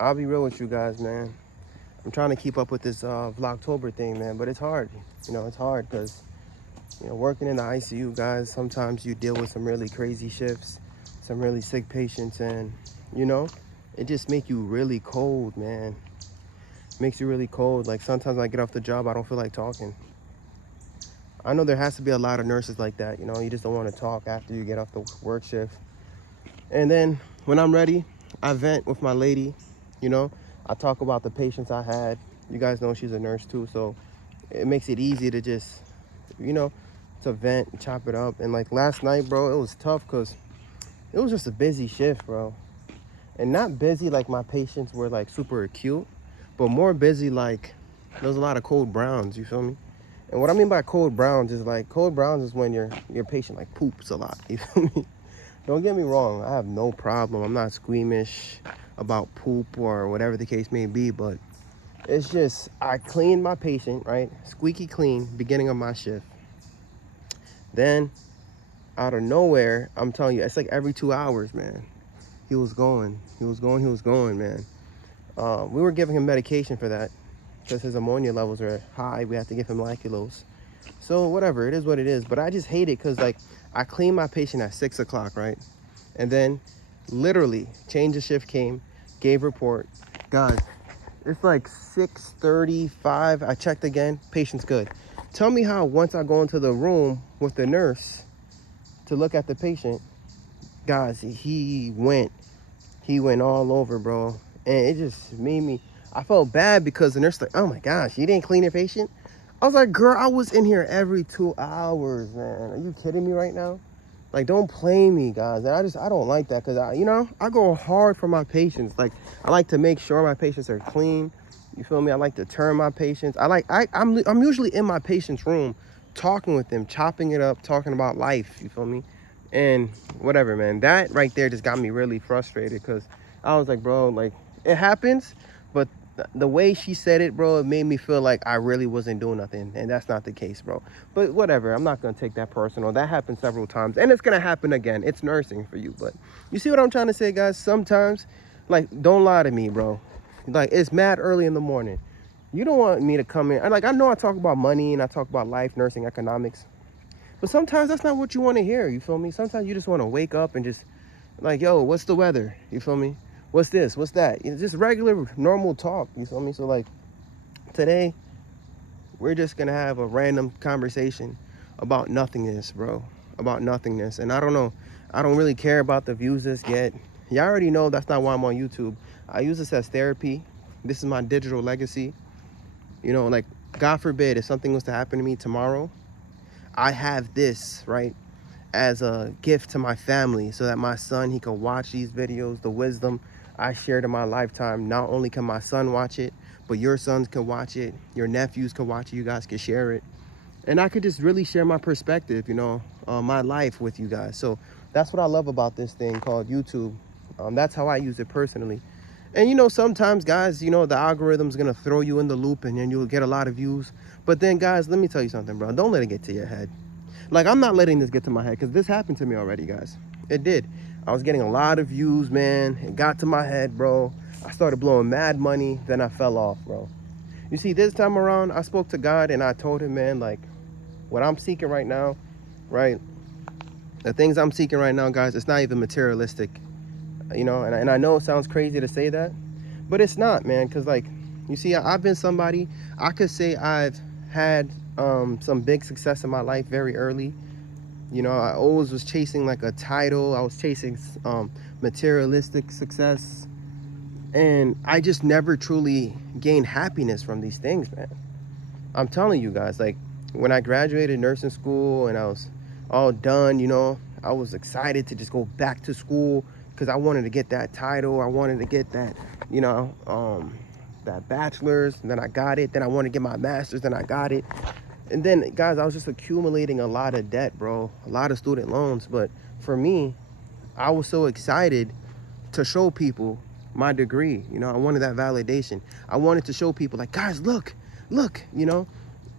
I'll be real with you guys, man. I'm trying to keep up with this Vlogtober thing, man, but it's hard. It's hard because, working in the ICU, guys, sometimes you deal with some really crazy shifts, some really sick patients, and, you know, it just makes you really cold, man. Makes you really cold. Like, sometimes when I get off the job, I don't feel like talking. I know there has to be a lot of nurses like that, you just don't want to talk after you get off the work shift. And then when I'm ready, I vent with my lady, you know. I talk about the patients I had. You guys know she's a nurse too, so it makes it easy to just, you know, to vent, chop it up. And like last night, bro, it was tough because it was just a busy shift, bro. And not busy like my patients were like super acute, but more busy like there was a lot of cold browns, you feel me? And what I mean by cold browns is like cold browns is when your patient like poops a lot, you feel me? Don't get me wrong, I have no problem. I'm not squeamish about poop or whatever the case may be, but it's just I cleaned my patient, right? Squeaky clean, beginning of my shift. Then out of nowhere, I'm telling you, it's like every 2 hours, man. He was going, man. We were giving him medication for that because his ammonia levels are high. We have to give him lactulose. So whatever, it is what it is. But I just hate it because like I cleaned my patient at 6 o'clock, right? And then literally change of shift came, gave report. Guys, it's like 6:35. I checked again, patient's good. Tell me how once I go into the room with the nurse to look at the patient, guys, he went all over, bro. And it just made me, I felt bad because the nurse like, oh my gosh, you didn't clean your patient? I was like, girl, I was in here every 2 hours, man. Are you kidding me right now? Like, don't play me, guys. And I don't like that because I go hard for my patients. Like, I like to make sure my patients are clean. You feel me? I like to turn my patients. I'm usually in my patient's room talking with them, chopping it up, talking about life. You feel me? And whatever, man. That right there just got me really frustrated because I was like, bro, like, it happens, but the way she said it, bro, it made me feel like I really wasn't doing nothing, and that's not the case, bro. But whatever, I'm not gonna take that personal. That happened several times, and it's gonna happen again. It's nursing for you, but you see what I'm trying to say, guys? Sometimes, like, don't lie to me, bro. Like, it's mad early in the morning. You don't want me to come in. Like, I know I talk about money and I talk about life, nursing, economics, but sometimes that's not what you want to hear. You feel me? Sometimes you just want to wake up and just like, yo, what's the weather? You feel me? What's this? What's that? Just regular, normal talk. You feel me? So like today, we're just gonna have a random conversation about nothingness, bro. About nothingness. And I don't know. I don't really care about the views this get. Y'all already know that's not why I'm on YouTube. I use this as therapy. This is my digital legacy. Like, God forbid if something was to happen to me tomorrow, I have this, right, as a gift to my family so that my son, he can watch these videos, the wisdom I shared in my lifetime. Not only can my son watch it, but your sons can watch it, your nephews can watch it, you guys can share it. And I could just really share my perspective, my life with you guys. So that's what I love about this thing called YouTube. That's how I use it personally. And sometimes, guys, the algorithm's gonna throw you in the loop and then you'll get a lot of views. But then, guys, let me tell you something, bro. Don't let it get to your head. Like, I'm not letting this get to my head because this happened to me already, guys. It did. I was getting a lot of views, man. It got to my head, bro. I started blowing mad money. Then I fell off, bro. You see, this time around, I spoke to God and I told him, man, like, what I'm seeking right now, right? The things I'm seeking right now, guys, it's not even materialistic, and I know it sounds crazy to say that, but it's not, man, because, like, you see, I've been somebody, I could say I've had some big success in my life very early. I always was chasing like a title. I was chasing materialistic success, and I just never truly gained happiness from these things, man. I'm telling you guys, like, when I graduated nursing school and I was all done, I was excited to just go back to school because I wanted to get that title. I wanted to get that, that bachelor's, and then I got it. Then I wanted to get my master's, then I got it. And then, guys, I was just accumulating a lot of debt, bro, a lot of student loans. But for me, I was so excited to show people my degree. I wanted that validation. I wanted to show people, like, guys, look,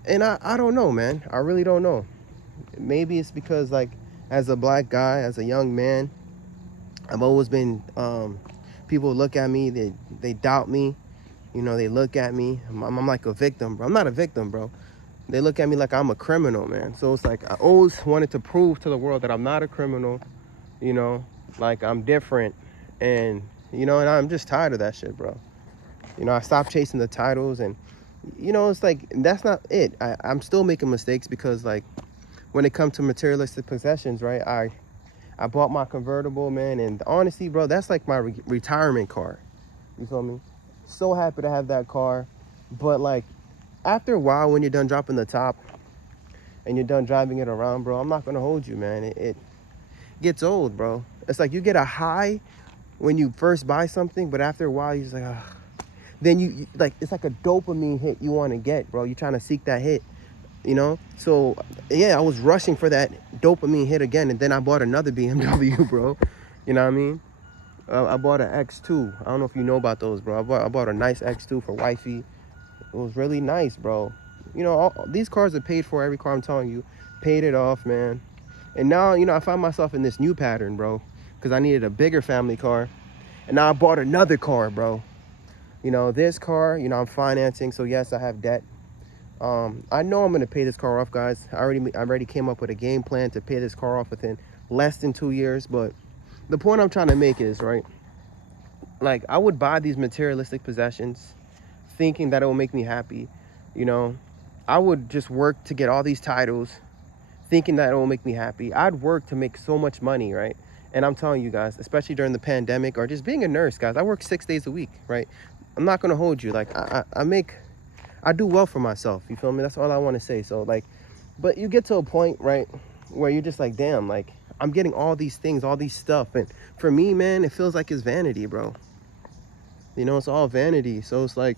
And I don't know, man. I really don't know. Maybe it's because, like, as a black guy, as a young man, I've always been, People look at me, they doubt me. You know, they look at me. I'm like a victim, bro. I'm not a victim, bro. They look at me like I'm a criminal, man. So it's like I always wanted to prove to the world that I'm not a criminal, you know, like I'm different. And, you know, and I'm just tired of that shit, bro. You know, I stopped chasing the titles and, you know, it's like, that's not it. I'm still making mistakes because, like, when it comes to materialistic possessions, right, I bought my convertible, man, and honestly, bro, that's like my retirement car. You feel me? So happy to have that car. But, like, after a while, when you're done dropping the top and you're done driving it around, bro, I'm not going to hold you, man. It gets old, bro. It's like you get a high when you first buy something, but after a while, you're just like, ugh. Then you like, it's like a dopamine hit you want to get, bro. You're trying to seek that hit, you know? So, yeah, I was rushing for that dopamine hit again, and then I bought another BMW, bro. You know what I mean? I bought an X2. I don't know if you know about those, bro. I bought a nice X2 for wifey. It was really nice, bro. You know, these cars are paid for. Every car, I'm telling you, paid it off, man. And now, you know, I find myself in this new pattern, bro, because I needed a bigger family car. And now I bought another car, bro. You know, this car, you know, I'm financing. So, yes, I have debt. I know I'm going to pay this car off, guys. I already came up with a game plan to pay this car off within less than 2 years. But the point I'm trying to make is, right, like, I would buy these materialistic possessions thinking that it will make me happy. You know, I would just work to get all these titles thinking that it will make me happy. I'd work to make so much money, right? And I'm telling you guys, especially during the pandemic or just being a nurse, guys, I work 6 days a week, right? I'm not gonna hold you. Like, I do well for myself. You feel me? That's all I want to say. So, like, but you get to a point, right, where you're just like, damn, like, I'm getting all these things, all these stuff, and for me, man, it feels like it's vanity, bro. You know, it's all vanity. So it's like,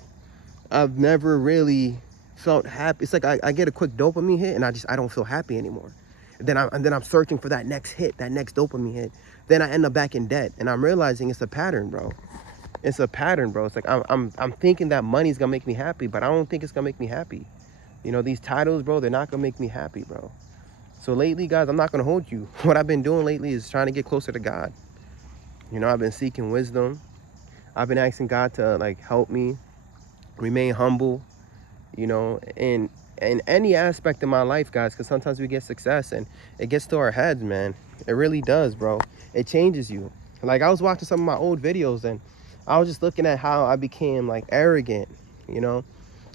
I've never really felt happy. It's like I get a quick dopamine hit and I don't feel happy anymore. And then I'm searching for that next hit, that next dopamine hit. Then I end up back in debt, and I'm realizing it's a pattern, bro. It's a pattern, bro. It's like I'm thinking that money's gonna make me happy, but I don't think it's gonna make me happy. You know, these titles, bro, they're not gonna make me happy, bro. So lately, guys, I'm not gonna hold you. What I've been doing lately is trying to get closer to God. You know, I've been seeking wisdom. I've been asking God to, like, help me remain humble, you know, in any aspect of my life, guys, because sometimes we get success and it gets to our heads, man. It really does, bro. It changes you. Like, I was watching some of my old videos and I was just looking at how I became, like, arrogant, you know.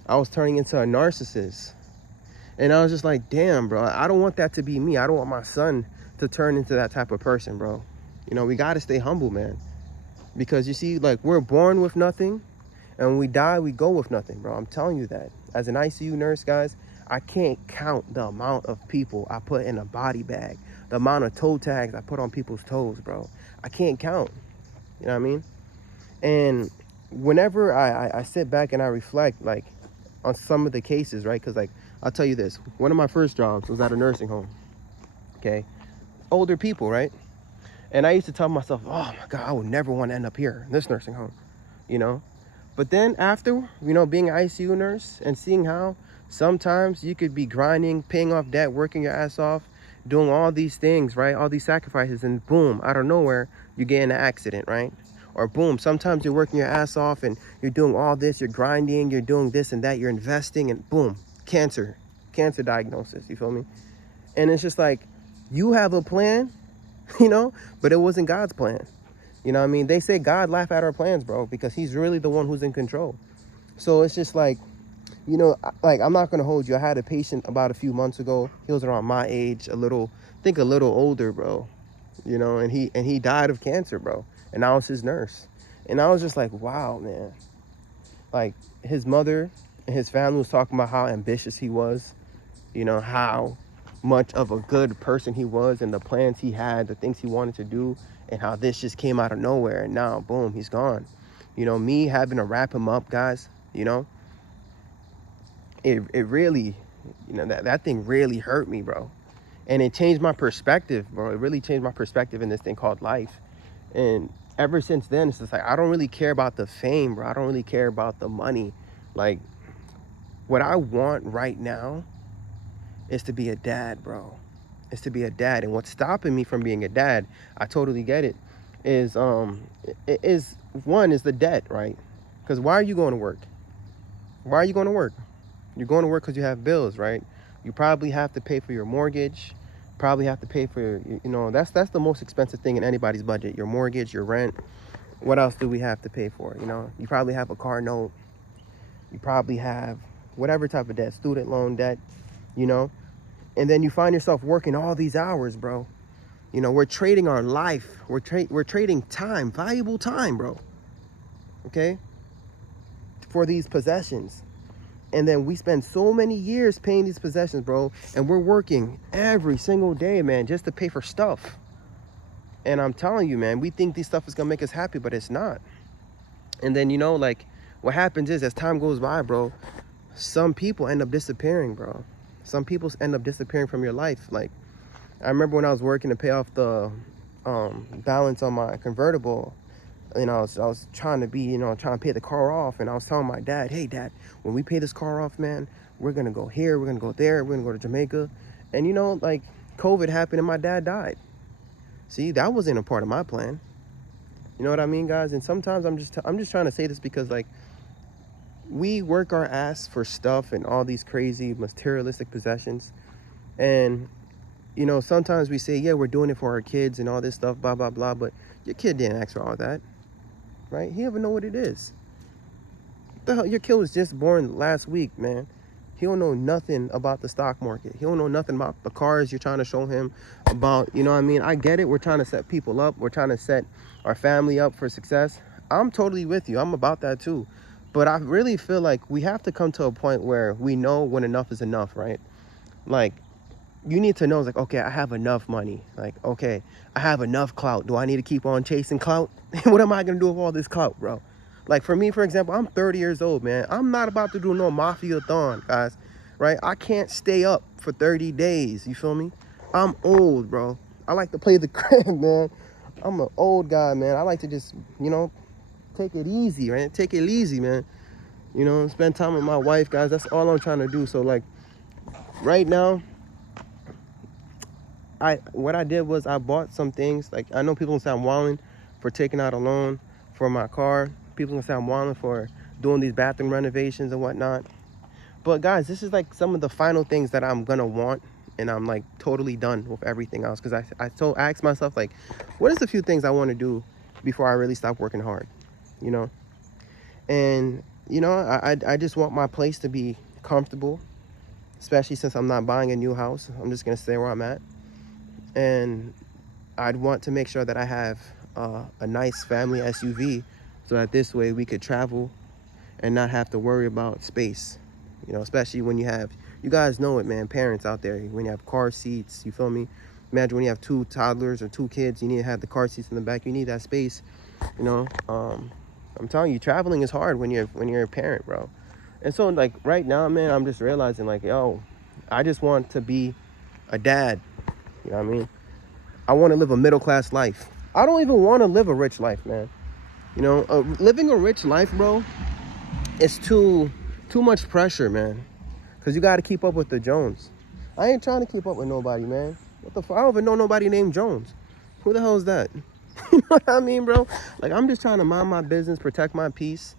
I was turning into a narcissist, and I was just like, damn, bro, I don't want that to be me. I don't want my son to turn into that type of person, bro. You know, we got to stay humble, man, because you see, like, we're born with nothing. And when we die, we go with nothing, bro. I'm telling you that. As an ICU nurse, guys, I can't count the amount of people I put in a body bag, the amount of toe tags I put on people's toes, bro. I can't count. You know what I mean? And whenever I sit back and I reflect, like, on some of the cases, right? Because, like, I'll tell you this. One of my first jobs was at a nursing home, okay? Older people, right? And I used to tell myself, oh, my God, I would never want to end up here in this nursing home, you know? But then after, you know, being an ICU nurse and seeing how sometimes you could be grinding, paying off debt, working your ass off, doing all these things, right? All these sacrifices, and boom, out of nowhere, you get in an accident, right? Or boom, sometimes you're working your ass off and you're doing all this, you're grinding, you're doing this and that, you're investing, and boom, cancer diagnosis, you feel me? And it's just like, you have a plan, you know, but it wasn't God's plan. You know what I mean? They say God laugh at our plans, bro, because he's really the one who's in control. So it's just like, you know, like, I'm not going to hold you. I had a patient about a few months ago. He was around my age, I think a little older, bro. You know, and he died of cancer, bro. And I was his nurse. And I was just like, wow, man. Like, his mother and his family was talking about how ambitious he was, you know, how much of a good person he was and the plans he had, the things he wanted to do, and how this just came out of nowhere. And now, boom, he's gone. You know, me having to wrap him up, guys, you know, it really, you know, that thing really hurt me, bro. And it changed my perspective, bro. It really changed my perspective in this thing called life. And ever since then, it's just like, I don't really care about the fame, bro. I don't really care about the money. Like, what I want right now is to be a dad, bro. Is to be a dad. And what's stopping me from being a dad, I totally get it, is one is the debt, right? Because why are you going to work? Why are you going to work? You're going to work because you have bills, right? You probably have to pay for your mortgage. Probably have to pay for your, that's the most expensive thing in anybody's budget. Your mortgage, your rent. What else do we have to pay for? You probably have a car note. You probably have whatever type of debt, student loan debt, you know. And then you find yourself working all these hours, bro. We're trading our life. We're trading time, valuable time, bro. Okay, for these possessions. And then we spend so many years paying these possessions, bro. And we're working every single day, man, just to pay for stuff. And I'm telling you, man, we think this stuff is gonna make us happy, but it's not. And then, like, what happens is, as time goes by, bro, some people end up disappearing, bro. Some people end up disappearing from your life. Like, I remember when I was working to pay off the balance on my convertible. I was trying to trying to pay the car off, and I was telling my dad, hey dad, when we pay this car off, man, we're gonna go here, we're gonna go there, we're gonna go to Jamaica. And like, COVID happened and my dad died. See, that wasn't a part of my plan. You know what I mean, guys? And sometimes I'm just trying to say this because, like, we work our ass for stuff and all these crazy materialistic possessions. And sometimes we say, yeah, we're doing it for our kids and all this stuff, blah blah blah, but your kid didn't ask for all that, right? He even know what it is. What the hell? Your kid was just born last week, man. He don't know nothing about the stock market. He don't know nothing about the cars you're trying to show him about. You know what I mean? I get it. We're trying to set people up. We're trying to set our family up for success. I'm totally with you. I'm about that too. But I really feel like we have to come to a point where we know when enough is enough, right? Like, you need to know, like, okay, I have enough money. Like, okay, I have enough clout. Do I need to keep on chasing clout? What am I going to do with all this clout, bro? Like, for me, for example, I'm 30 years old, man. I'm not about to do no mafia-thon, guys, right? I can't stay up for 30 days, you feel me? I'm old, bro. I like to play the crib, man. I'm an old guy, man. I like to just, take it easy, man. Take it easy, man. Spend time with my wife, guys. That's all I'm trying to do. So, like, right now, what I did was I bought some things. Like, I know people gonna say I'm wilding for taking out a loan for my car. People gonna say I'm wilding for doing these bathroom renovations and whatnot. But guys, this is like some of the final things that I'm gonna want, and I'm like totally done with everything else. Because I asked myself, like, what is the few things I want to do before I really stop working hard, you know? And I just want my place to be comfortable, especially since I'm not buying a new house. I'm just gonna stay where I'm at. And I'd want to make sure that I have a nice family SUV, so that this way we could travel and not have to worry about space. Especially when you guys know it, man, parents out there, when you have car seats, you feel me? Imagine when you have 2 toddlers or 2 kids, you need to have the car seats in the back. You need that space, I'm telling you, traveling is hard when you're a parent, bro. And so, like, right now, man, I'm just realizing, like, yo, I just want to be a dad. You know what I mean? I want to live a middle-class life. I don't even want to live a rich life, man. Living a rich life, bro, it's too much pressure, man. Because you got to keep up with the Jones. I ain't trying to keep up with nobody, man. What the fuck? I don't even know nobody named Jones. Who the hell is that? You know what I mean, bro? Like, I'm just trying to mind my business, protect my peace,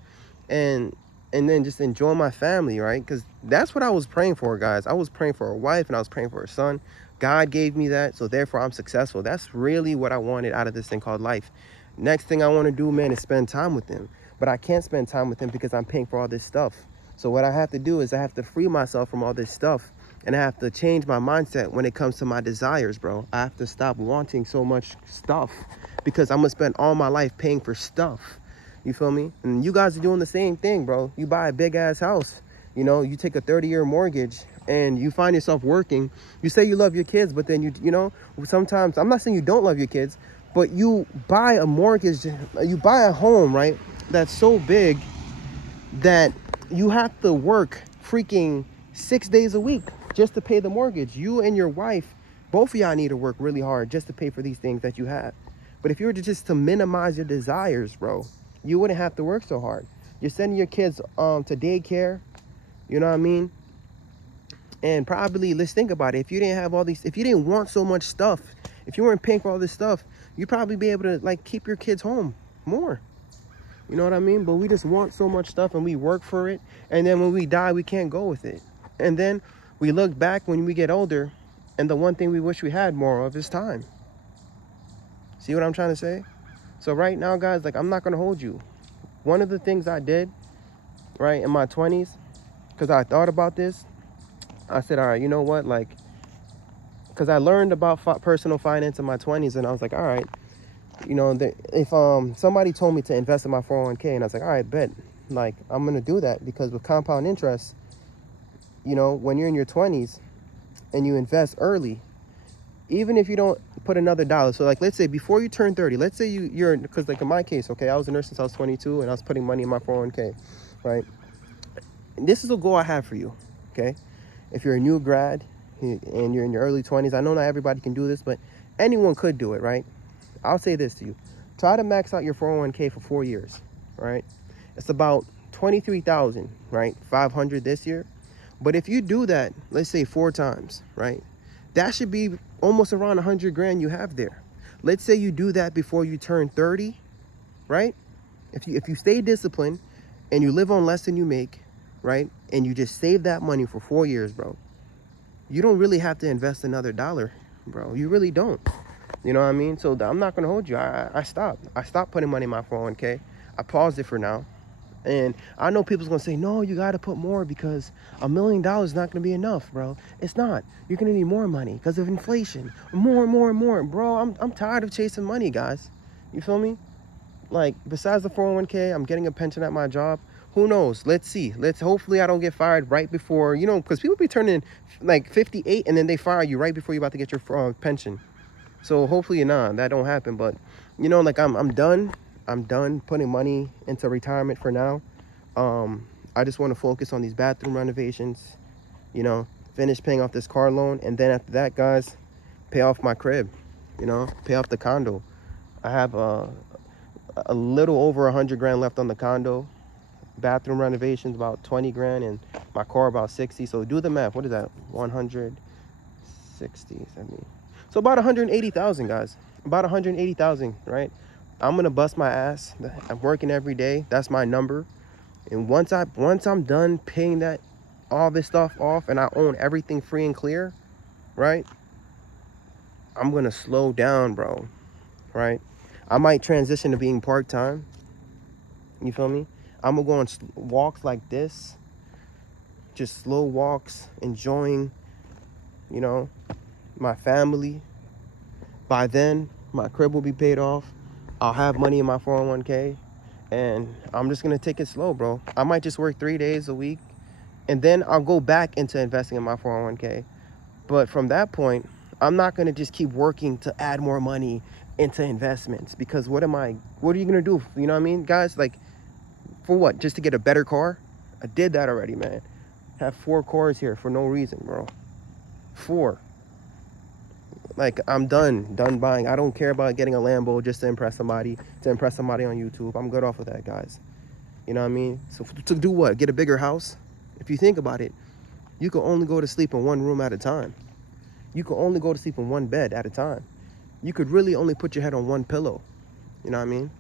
and then just enjoy my family, right? Because that's what I was praying for, guys. I was praying for a wife, and I was praying for a son. God gave me that, so therefore I'm successful. That's really what I wanted out of this thing called life. Next thing I want to do, man, is spend time with him. But I can't spend time with him because I'm paying for all this stuff. So what I have to do is I have to free myself from all this stuff. And I have to change my mindset when it comes to my desires, bro. I have to stop wanting so much stuff, because I'm going to spend all my life paying for stuff. You feel me? And you guys are doing the same thing, bro. You buy a big-ass house. You take a 30-year mortgage, and you find yourself working. You say you love your kids, but then sometimes, I'm not saying you don't love your kids, but you buy a mortgage, you buy a home, right, that's so big that you have to work freaking 6 days a week just to pay the mortgage. You and your wife, both of y'all need to work really hard just to pay for these things that you have. But if you were to minimize your desires, bro, you wouldn't have to work so hard. You're sending your kids to daycare, you know what I mean? And probably, let's think about it. If you didn't want so much stuff, if you weren't paying for all this stuff, you'd probably be able to, like, keep your kids home more. You know what I mean? But we just want so much stuff and we work for it. And then when we die, we can't go with it. And then we look back when we get older, and the one thing we wish we had more of is time. See what I'm trying to say? So right now, guys, like, I'm not going to hold you. One of the things I did, right, in my 20s, because I thought about this, I said, all right, you know what? Like, because I learned about personal finance in my 20s, and I was like, all right, you know, if somebody told me to invest in my 401k, and I was like, all right, bet, like, I'm going to do that, because with compound interest, you know, when you're in your 20s and you invest early, even if you don't put another dollar, so like, let's say before you turn 30, let's say you're, because like in my case, okay, I was a nurse since I was 22 and I was putting money in my 401k, right? And this is a goal I have for you, okay? If you're a new grad and you're in your early 20s, I know not everybody can do this, but anyone could do it, right? I'll say this to you. Try to max out your 401k for 4 years, right? It's about 23,000, right? 500 this year. But if you do that, let's say 4 times, right? That should be almost around 100 grand you have there. Let's say you do that before you turn 30, right? If you stay disciplined and you live on less than you make, right? And you just save that money for 4 years, bro. You don't really have to invest another dollar, bro. You really don't. You know what I mean? So I'm not going to hold you. I stopped. I stopped putting money in my 401k. I paused it for now. And I know people's going to say, no, you got to put more because $1 million is not going to be enough, bro. It's not. You're going to need more money because of inflation. More and more and more. Bro, I'm tired of chasing money, guys. You feel me? Like, besides the 401k, I'm getting a pension at my job. Who knows? Let's see. Hopefully I don't get fired right before, you know, because people be turning like 58 and then they fire you right before you're about to get your pension. So hopefully that don't happen. But, you know, like, I'm done. I'm done putting money into retirement for now. I just want to focus on these bathroom renovations, you know, finish paying off this car loan. And then after that, guys, pay off my crib, you know, pay off the condo. I have a little over 100 grand left on the condo. Bathroom renovations about 20 grand and my car about 60. So do the math. What is that? 160, 70. So about 180,000, guys. About 180,000, right? I'm gonna bust my ass. I'm working every day. That's my number. And once I'm done paying all this stuff off and I own everything free and clear, right? I'm gonna slow down, bro. Right? I might transition to being part-time. You feel me? I'm gonna go on walks like this, just slow walks, enjoying, you know, my family. By then, my crib will be paid off. I'll have money in my 401k, and I'm just gonna take it slow, bro. I might just work 3 days a week, and then I'll go back into investing in my 401k. But from that point, I'm not gonna just keep working to add more money into investments, because what are you gonna do? You know what I mean, guys? Like, for what? Just to get a better car? I did that already, man. Have 4 cars here for no reason, bro. 4. Like, I'm done buying. I don't care about getting a Lambo just to impress somebody on YouTube. I'm good off with that, guys. You know what I mean? So to do what? Get a bigger house? If you think about it, you can only go to sleep in one room at a time. You can only go to sleep in one bed at a time. You could really only put your head on one pillow. You know what I mean?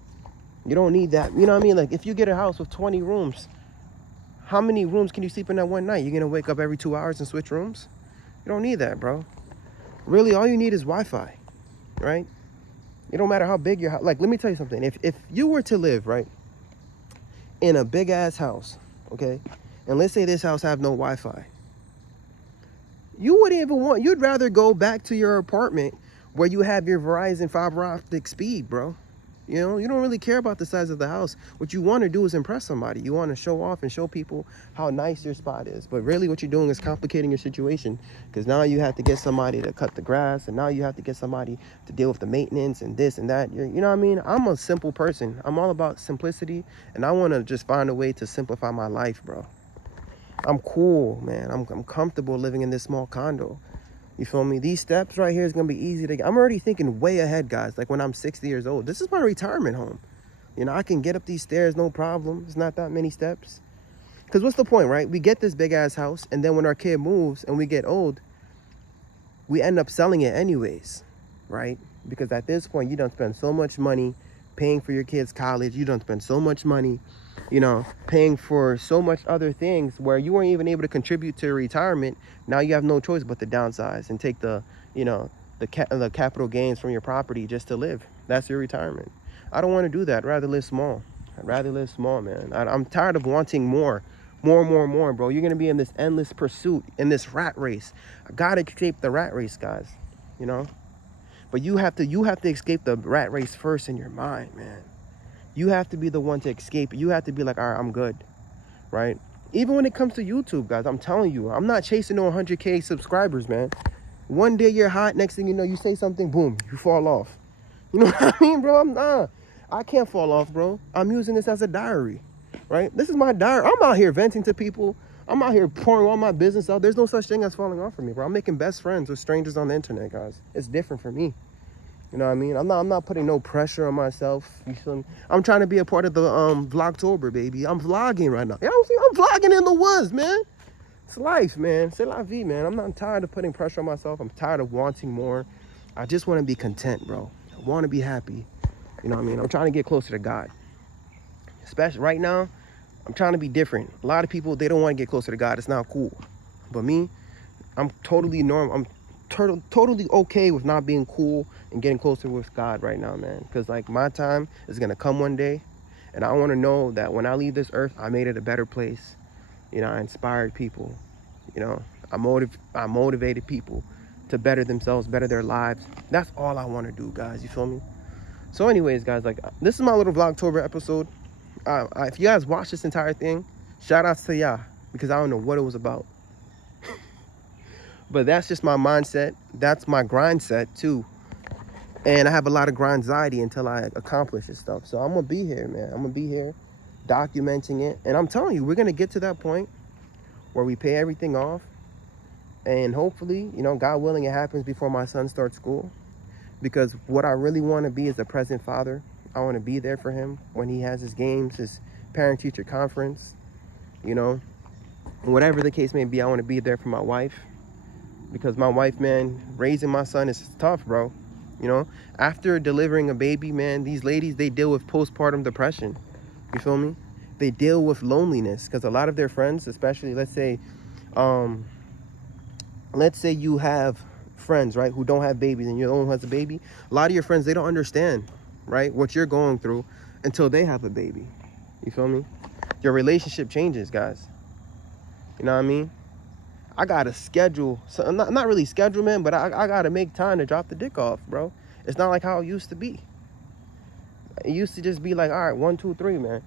You don't need that. You know what I mean? Like, if you get a house with 20 rooms, how many rooms can you sleep in that one night? You're going to wake up every 2 hours and switch rooms? You don't need that, bro. Really, all you need is Wi-Fi, right? It don't matter how big your house. Like, let me tell you something. If you were to live, right, in a big-ass house, okay, and let's say this house have no Wi-Fi, you'd rather go back to your apartment where you have your Verizon fiber optic speed, bro. You know, you don't really care about the size of the house. What you want to do is impress somebody. You want to show off and show people how nice your spot is. But really what you're doing is complicating your situation, because now you have to get somebody to cut the grass, and now you have to get somebody to deal with the maintenance and this and that. You know what I mean? I'm a simple person. I'm all about simplicity, and I want to just find a way to simplify my life, bro. I'm cool, man. I'm comfortable living in this small condo. You feel me? These steps right here is going to be easy to get. I'm already thinking way ahead, guys. Like, when I'm 60 years old, this is my retirement home. You know, I can get up these stairs, no problem. It's not that many steps. Because what's the point, right? We get this big ass house, and then when our kid moves and we get old, we end up selling it anyways, right? Because at this point, you don't spend so much money paying for your kids' college. You don't spend so much money, paying for so much other things where you weren't even able to contribute to retirement. Now you have no choice but to downsize and take the capital gains from your property just to live. That's your retirement. I don't want to do that. I'd rather live small. I'd rather live small, man. I'm tired of wanting more, bro. You're gonna be in this endless pursuit, in this rat race. I gotta escape the rat race, guys. You know. But you have to escape the rat race first in your mind, man. You have to be the one to escape. You have to be like, all right, I'm good, right? Even when it comes to YouTube, guys, I'm telling you, I'm not chasing no 100K subscribers, man. One day you're hot, next thing you know, you say something, boom, you fall off. You know what I mean, bro? I can't fall off, bro. I'm using this as a diary, right? This is my diary. I'm out here venting to people. I'm out here pouring all my business out. There's no such thing as falling off for me, bro. I'm making best friends with strangers on the internet, guys. It's different for me. You know what I mean? I'm not putting no pressure on myself. You feel me? I'm trying to be a part of the Vlogtober, baby. I'm vlogging right now. You know what I'm saying? I'm vlogging in the woods, man. It's life, man. C'est la vie, man. I'm not tired of putting pressure on myself. I'm tired of wanting more. I just want to be content, bro. I want to be happy. You know what I mean? I'm trying to get closer to God. Especially right now, I'm trying to be different. A lot of people, they don't want to get closer to God. It's not cool. But me, I'm totally normal. I'm totally okay with not being cool and getting closer with God right now, man. Because like my time is going to come one day. And I want to know that when I leave this earth, I made it a better place. I inspired people. I motivated people to better themselves, better their lives. That's all I want to do, guys. You feel me? So anyways, guys, like this is my little Vlogtober episode. If you guys watch this entire thing, shout outs to y'all, because I don't know what it was about. But that's just my mindset. That's my grind set too. And I have a lot of grind anxiety until I accomplish this stuff. So I'm going to be here, man. I'm going to be here documenting it. And I'm telling you, we're going to get to that point where we pay everything off. And hopefully, God willing, it happens before my son starts school. Because what I really want to be is a present father. I want to be there for him when he has his games, his parent-teacher conference, whatever the case may be. I want to be there for my wife. Because my wife, man, raising my son is tough, bro. After delivering a baby, man, these ladies, they deal with postpartum depression. You feel me? They deal with loneliness because a lot of their friends, especially, let's say you have friends, right, who don't have babies and you're the one who has a baby. A lot of your friends, they don't understand, right, what you're going through until they have a baby. You feel me? Your relationship changes, guys. You know what I mean? I gotta schedule, so not really schedule, man, but I gotta make time to drop the dick off, bro. It's not like how it used to be. It used to just be like, all right, 1, 2, 3, man.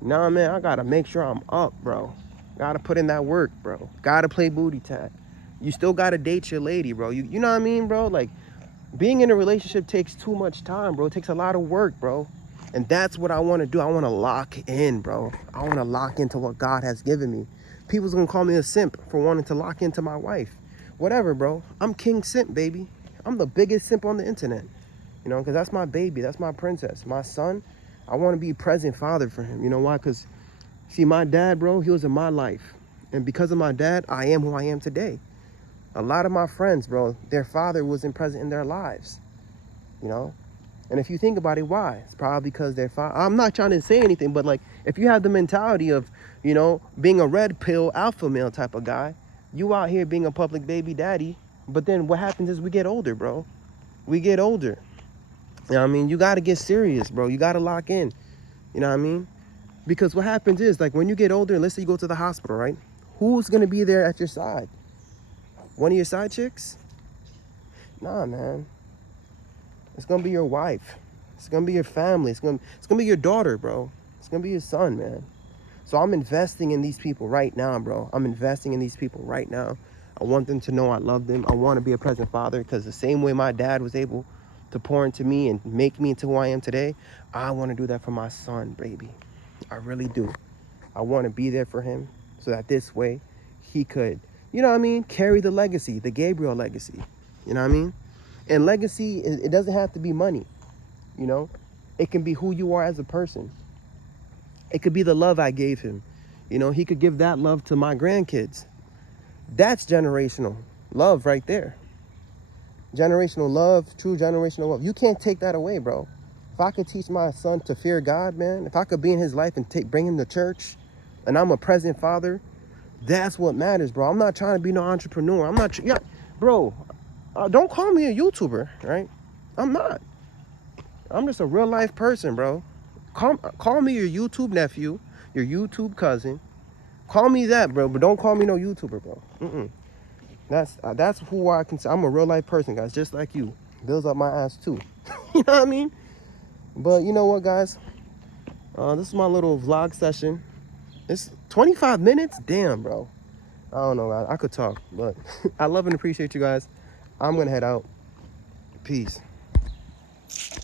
Nah, man, I gotta make sure I'm up, bro. Gotta put in that work, bro. Gotta play booty tag. You still gotta date your lady, bro. You know what I mean, bro? Like, being in a relationship takes too much time, bro. It takes a lot of work, bro. And that's what I want to do. I want to lock in, bro. I want to lock into what God has given me. People's gonna call me a simp for wanting to lock into my wife. Whatever, bro. I'm King Simp, baby. I'm the biggest simp on the internet. Because that's my baby. That's my princess. My son, I want to be present father for him. You know why? Because, see, my dad, bro, he was in my life. And because of my dad, I am who I am today. A lot of my friends, bro, their father wasn't present in their lives. And if you think about it, why? It's probably because their father... I'm not trying to say anything, but, like, if you have the mentality of, being a red pill alpha male type of guy, you out here being a public baby daddy, but then what happens is we get older, bro. We get older. You know what I mean? You got to get serious, bro. You got to lock in. You know what I mean? Because what happens is, like, when you get older, let's say you go to the hospital, right? Who's going to be there at your side? One of your side chicks? Nah, man. It's going to be your wife. It's going to be your family. It's going to be your daughter, bro. It's going to be your son, man. So I'm investing in these people right now, bro. I'm investing in these people right now. I want them to know I love them. I want to be a present father because the same way my dad was able to pour into me and make me into who I am today, I want to do that for my son, baby. I really do. I want to be there for him so that this way he could, carry the legacy, the Gabriel legacy. You know what I mean? And legacy, it doesn't have to be money, It can be who you are as a person. It could be the love I gave him. He could give that love to my grandkids. That's generational love right there. Generational love, true generational love. You can't take that away, bro. If I could teach my son to fear God, man, if I could be in his life and bring him to church, and I'm a present father, that's what matters, bro. I'm not trying to be no entrepreneur. I'm not, yeah, bro. Don't call me a YouTuber, right? I'm not. I'm just a real life person, bro. Call me your YouTube nephew, your YouTube cousin. Call me that, bro. But don't call me no YouTuber, bro. That's who I consider. I'm a real life person, guys, just like you. Builds up my ass too. You know what I mean? But you know what, guys? This is my little vlog session. It's 25 minutes. Damn, bro. I don't know. I could talk, but I love and appreciate you guys. I'm gonna head out. Peace.